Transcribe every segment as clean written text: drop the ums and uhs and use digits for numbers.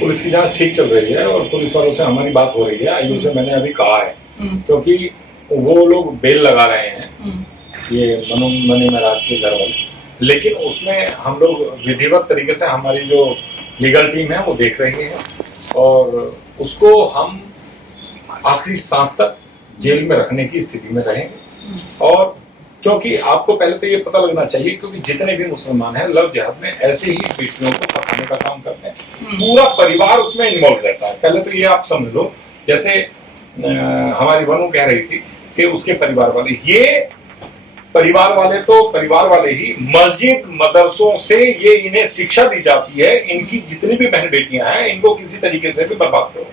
Police की जांच ठीक चल रही है और पुलिस वालों से हमारी बात हो रही है। आईओ से मैंने अभी कहा है, क्योंकि वो लोग बेल लगा रहे हैं, ये मनी महाराज के घर वाले, लेकिन उसमें हम लोग विधिवत तरीके से, हमारी जो लीगल टीम है वो देख रही है और उसको हम आखिरी सांस तक जेल में रखने की स्थिति में रहेंगे। और क्योंकि आपको पहले तो ये पता लगना चाहिए, क्योंकि जितने भी मुसलमान हैं लव जिहाद में ऐसे ही बेटियों को फंसाने का काम करते हैं, पूरा परिवार उसमें इन्वॉल्व रहता है। पहले तो ये आप समझ लो, जैसे हमारी वनु कह रही थी कि उसके परिवार वाले, ये परिवार वाले तो परिवार वाले ही, मस्जिद मदरसों से ये इन्हें शिक्षा दी जाती है, इनकी जितनी भी बहन बेटियां हैं इनको किसी तरीके से भी बर्बाद करो।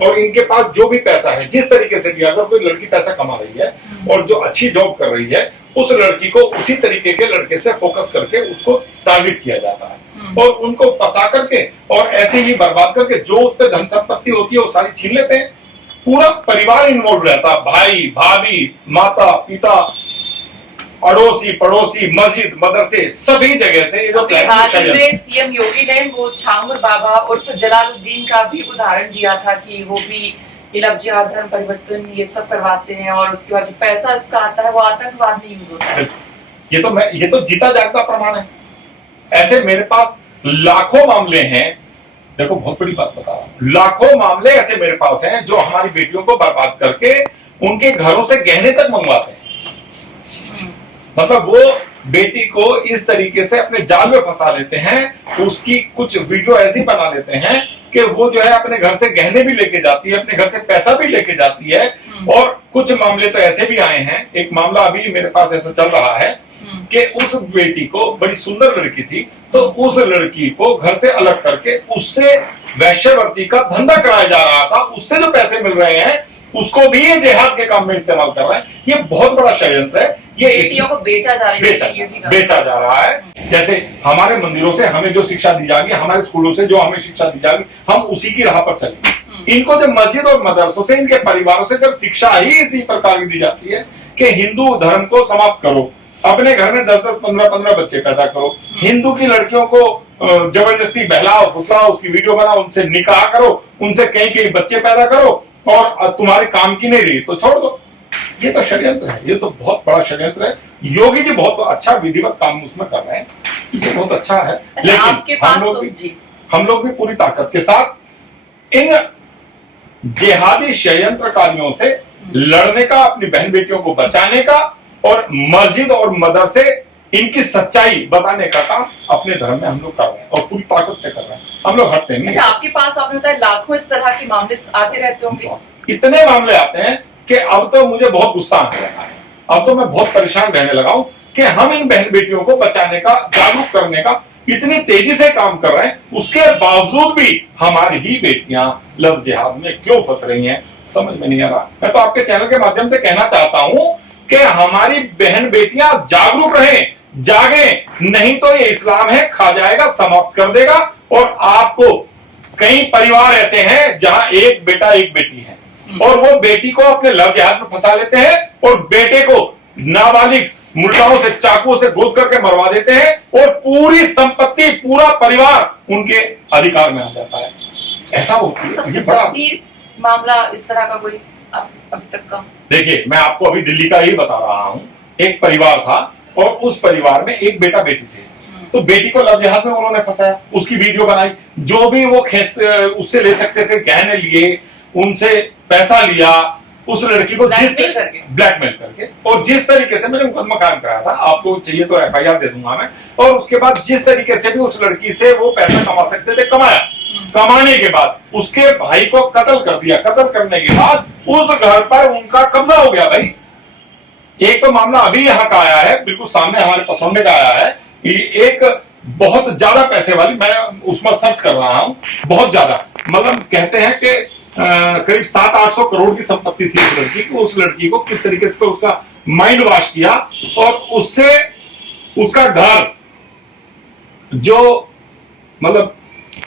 और इनके पास जो भी पैसा है, जिस तरीके से भी, अगर कोई लड़की पैसा कमा रही है और जो अच्छी जॉब कर रही है, उस लड़की को उसी तरीके के लड़के से फोकस करके उसको टारगेट किया जाता है और उनको फंसा करके और ऐसे ही बर्बाद करके जो उस पर धन संपत्ति होती है वो सारी छीन लेते हैं। पूरा परिवार इन्वॉल्व रहता है, भाई भाभी, माता पिता, अड़ोसी पड़ोसी, मस्जिद मदरसे, सभी जगह से ये जो सीएम योगी ने वो छामुर बाबा उर्फ जलालुद्दीन का भी उदाहरण दिया था कि वो भी लव जिहाद, धर्म परिवर्तन, ये सब करवाते हैं और उसके बाद जो पैसा उसका आता है वो आतंकवाद में यूज होता है। ये तो जीता जागता प्रमाण है। ऐसे मेरे पास लाखों मामले हैं, देखो बहुत बड़ी बात बता रहा हूं, लाखों मामले ऐसे मेरे पास हैं जो हमारी बेटियों को बर्बाद करके उनके घरों से गहने तक मंगवाते हैं। मतलब वो बेटी को इस तरीके से अपने जाल में फंसा लेते हैं, उसकी कुछ वीडियो ऐसी बना लेते हैं कि वो जो है अपने घर से गहने भी लेके जाती है, अपने घर से पैसा भी लेके जाती है। और कुछ मामले तो ऐसे भी आए हैं, एक मामला अभी मेरे पास ऐसा चल रहा है कि उस बेटी को, बड़ी सुंदर लड़की थी, तो उस लड़की को घर से अलग करके उससे वैश्यवृत्ति का धंधा कराया जा रहा था। उससे जो पैसे मिल रहे हैं उसको भी ये जिहाद के काम में इस्तेमाल कर रहे हैं। ये बहुत बड़ा षड्यंत्र है। ये बेटियों को बेचा जा रहा है, बेचा जा रहा है। जैसे हमारे मंदिरों से हमें जो शिक्षा दी जाएगी, हमारे स्कूलों से जो हमें शिक्षा दी जाएगी, हम उसी की राह पर चलेंगे। इनको जब मस्जिद और मदरसों से, इनके परिवारों से जब शिक्षा ही इसी प्रकार की दी जाती है कि हिंदू धर्म को समाप्त करो, अपने घर में 10-10, 15-15 बच्चे पैदा करो, हिंदू की लड़कियों को जबरदस्ती बहलाओ फुसलाओ, उसकी वीडियो बनाओ, उनसे निकाह करो, उनसे कई बच्चे पैदा करो और तुम्हारे काम की नहीं रही तो छोड़ दो। ये तो षड्यंत्र है, ये तो बहुत बड़ा षड्यंत्र है। योगी जी बहुत अच्छा विधिवत काम उसमें कर रहे हैं, ये बहुत अच्छा है। लेकिन हम लोग भी पूरी ताकत के साथ इन जिहादी षड्यंत्रकारियों से लड़ने का, अपनी बहन बेटियों को बचाने का और मस्जिद और मदरसे इनकी सच्चाई बताने का काम अपने धर्म में हम लोग कर रहे हैं और पूरी ताकत से कर रहे हैं। हम लोग हटते नहीं। अच्छा, आपके पास आपने बताया लाखों इस तरह के मामले आते रहते होंगे। इतने मामले आते हैं कि अब तो मुझे बहुत गुस्सा आने लगा है। अब तो मैं बहुत परेशान रहने लगा हूं कि हम इन बहन बेटियों को बचाने का, जागरूक करने का इतनी तेजी से काम कर रहे हैं, उसके बावजूद भी हमारी ही बेटियां लव जिहाद में क्यों फंस रही हैं, समझ में नहीं आ रहा। मैं तो आपके चैनल के माध्यम से कहना चाहता हूं कि हमारी बहन बेटियां जागरूक रहें, जागे, नहीं तो ये इस्लाम है खा जाएगा, समाप्त कर देगा। और आपको कई परिवार ऐसे हैं जहां एक बेटा एक बेटी है और वो बेटी को अपने लव जिहाद में फंसा लेते हैं और बेटे को नाबालिग मुल्लाओं से, चाकुओं से गोद करके मरवा देते हैं और पूरी संपत्ति, पूरा परिवार उनके अधिकार में आ जाता है। ऐसा होता है। सबसे गंभीर मामला इस तरह का कोई अब तक का? देखिए, मैं आपको अभी दिल्ली का ही बता रहा हूं। एक परिवार था और उस परिवार में एक बेटा बेटी थे, तो बेटी को लव जिहाद में उन्होंने फंसाया, उसकी वीडियो बनाई, जो भी वो उससे ले सकते थे गहने लिए, उनसे पैसा लिया, उस लड़की को ब्लैकमेल करके और जिस तरीके से, मैंने मुकदमा कायम कराया था, आपको चाहिए तो FIR दे दूंगा मैं। और उसके बाद जिस तरीके से भी उस लड़की से वो पैसा कमा सकते थे कमाया, कमाने के बाद उसके भाई को कत्ल कर दिया, कत्ल करने के बाद उस घर पर उनका कब्जा हो गया। भाई, एक तो मामला अभी यहाँ का आया है, बिल्कुल सामने हमारे पसौंडे का आया है, एक बहुत ज्यादा पैसे वाली, मैं उसमें सर्च कर रहा हूं, बहुत ज्यादा, मतलब कहते हैं कि करीब 700-800 करोड़ की संपत्ति थी उस लड़की को। उस लड़की को किस तरीके से उसका माइंड वॉश किया और उससे उसका घर जो मतलब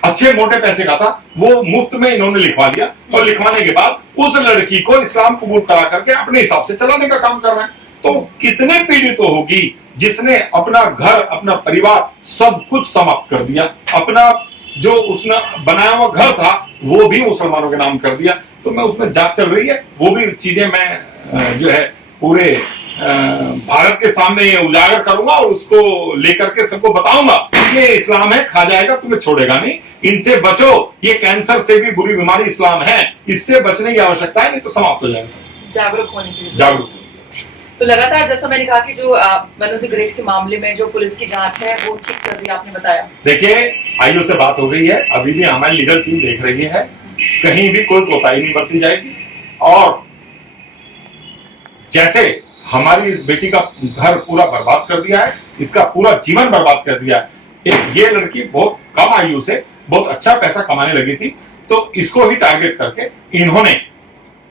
अच्छे मोटे पैसे का था वो मुफ्त में इन्होंने लिखवा लिया और लिखवाने के बाद उस लड़की को इस्लाम कबूल करा करके अपने हिसाब से चलाने का काम कर रहे हैं। तो कितने पीड़ित तो होगी जिसने अपना घर, अपना परिवार सब कुछ समाप्त कर दिया, अपना जो उसने बनाया हुआ घर था वो भी मुसलमानों के नाम कर दिया। तो मैं उसमें जांच चल रही है, वो भी चीजें मैं जो है पूरे भारत के सामने ये उजागर करूंगा और उसको लेकर के सबको बताऊंगा ये इस्लाम है, खा जाएगा, तुम्हें छोड़ेगा नहीं, इनसे बचो, ये कैंसर से भी बुरी बीमारी इस्लाम है, इससे बचने की आवश्यकता है, नहीं तो समाप्त हो जाएगा सब। जागरूक होने के लिए जागरूक। तो लगातार जैसा मैंने कहा कि जो मनु द ग्रेट के मामले में जो पुलिस की जांच है वो ठीक चल रही है, आपने बताया। देखिए आईओ से बात हो रही है, अभी भी हमारी लीगल टीम देख रही है, कहीं भी कोई कोताही नहीं बरती जाएगी। और जैसे हमारी इस बेटी का घर पूरा बर्बाद कर दिया है, इसका पूरा जीवन बर्बाद कर दिया है, ये लड़की बहुत कम आयु से बहुत अच्छा पैसा कमाने लगी थी, तो इसको ही टारगेट करके इन्होंने,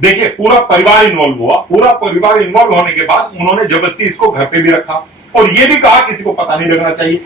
देखिए पूरा परिवार इन्वॉल्व हुआ, पूरा परिवार इन्वॉल्व होने के बाद उन्होंने जबरदस्ती इसको घर पे भी रखा और ये भी कहा किसी को पता नहीं लगना चाहिए।